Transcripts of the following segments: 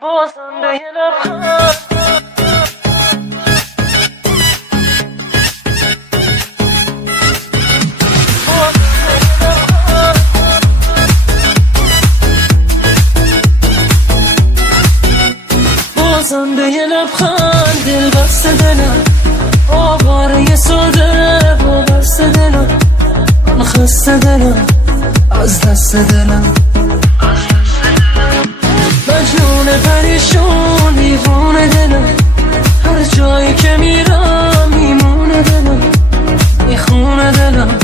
بازم به یه لبخند بازم به یه لبخند دل بسته دلم آواره ساده با بسته دلم من خسته دلم از دست دلم مجنون پریشون دیوونه دلم هر جایی که میرم میمونه دلم میخونه دلم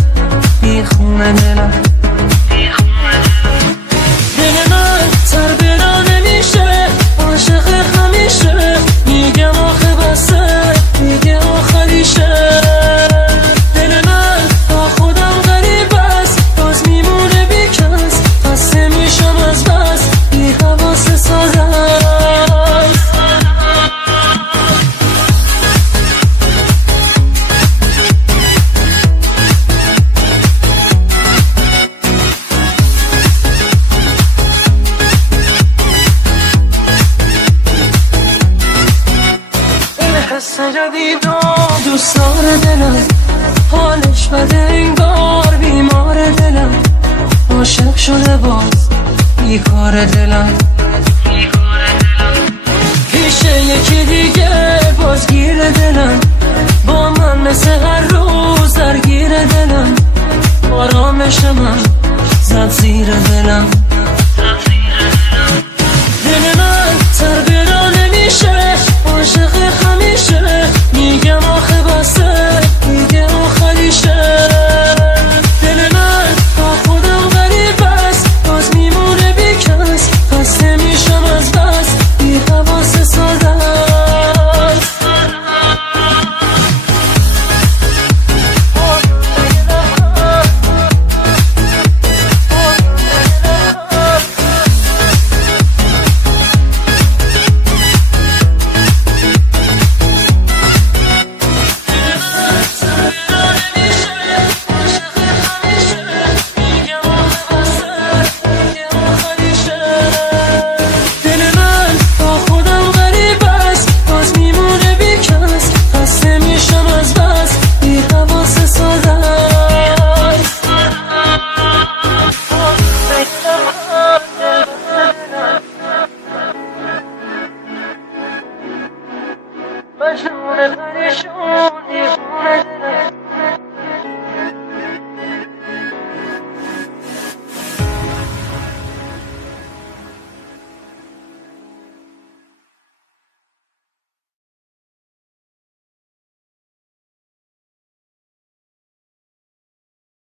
میخونه دلم دل من تر برا نمیشه عاشق همیشه میگم آخه بسه میگه آخریشه دل من با خودم غریب است باز میمونه بیکس خسته میشم از بس بی حواس ساده است حس جدید و دوست داره دلم حالش بده انگار بیمار دلم عاشق شده باز بیکار دلم پیش یکی دیگه باز گیر دلم با من مثل هر روز درگیر دلم آرامش من زد زیر دلم دل من تر برا نمیشه عاشق همیشه میگم آخه بسه میگه آخریشه دل من با خودم غریب است باز میمونه بیکس خسته میشم از بس بی حواس ساده است مجنون پریشون